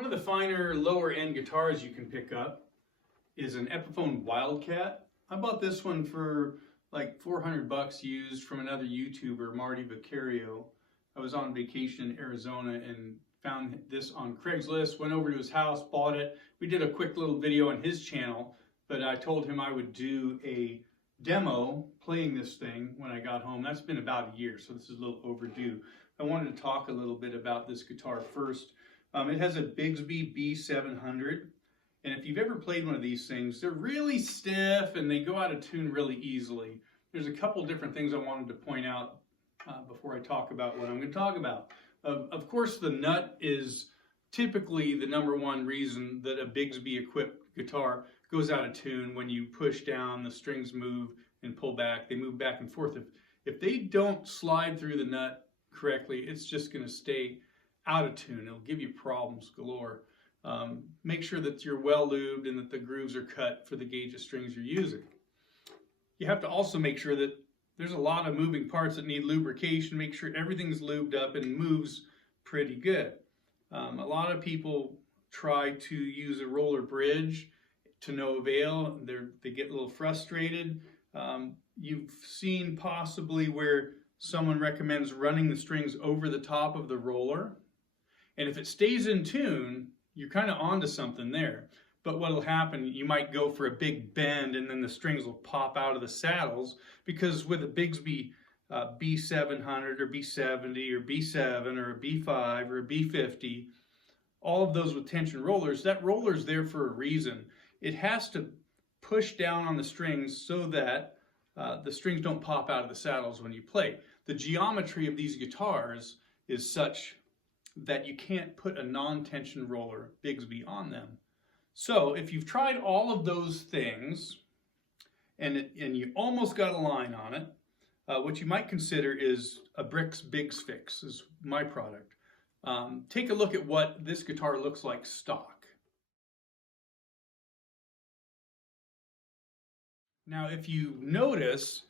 One of the finer, lower end guitars you can pick up is an Epiphone Wildkat. I bought this one for like 400 bucks used from another YouTuber, Marty Vicario. I was on vacation in Arizona and found this on Craigslist, went over to his house, bought it. We did a quick little video on his channel, but I told him I would do a demo playing this thing when I got home. That's been about a year, so this is a little overdue. I wanted to talk a little bit about this guitar first. It has a Bigsby B700, and if you've ever played one of these things, they're really stiff and they go out of tune really easily. There's a couple different things I wanted to point out before I talk about what I'm going to talk about. Of course, the nut is typically the #1 reason that a Bigsby equipped guitar goes out of tune. When you push down, the strings move and pull back. They move back and forth. If they don't slide through the nut correctly, it's just going to stay out of tune. It'll give you problems galore. Make sure that you're well lubed and that the grooves are cut for the gauge of strings you're using. You have to also make sure that there's a lot of moving parts that need lubrication. Make sure everything's lubed up and moves pretty good. A lot of people try to use a roller bridge to no avail. They get a little frustrated. You've seen possibly where someone recommends running the strings over the top of the roller. And if it stays in tune, you're kind of onto something there. But what will happen, you might go for a big bend and then the strings will pop out of the saddles, because with a Bigsby B700 or B70 or B7 or a B5 or a B50, all of those with tension rollers, that roller's there for a reason. It has to push down on the strings so that the strings don't pop out of the saddles when you play. The geometry of these guitars is such that you can't put a non-tension roller Bigsby on them. So if you've tried all of those things and you almost got a line on it, what you might consider is a BricksBiggsFix, is my product. Take a look at what this guitar looks like stock. Now if you notice,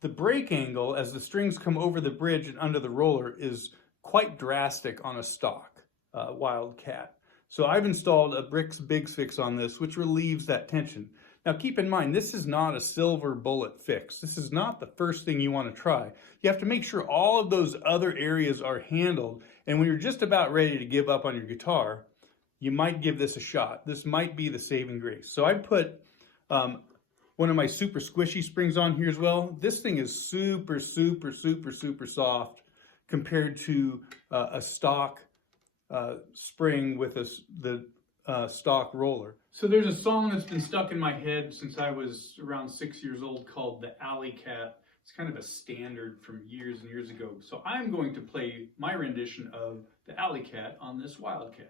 the break angle as the strings come over the bridge and under the roller is quite drastic on a stock Wildkat. So I've installed a BricksBiggsFix on this, which relieves that tension. Now keep in mind, this is not a silver bullet fix. This is not the first thing you want to try. You have to make sure all of those other areas are handled, and when you're just about ready to give up on your guitar, you might give this a shot. This might be the saving grace. So I put one of my super squishy springs on here as well. This thing is super, super, super, super soft compared to a stock spring with the stock roller. So there's a song that's been stuck in my head since I was around 6 years old called The Alley Cat. It's kind of a standard from years and years ago. So I'm going to play my rendition of The Alley Cat on this Wildkat.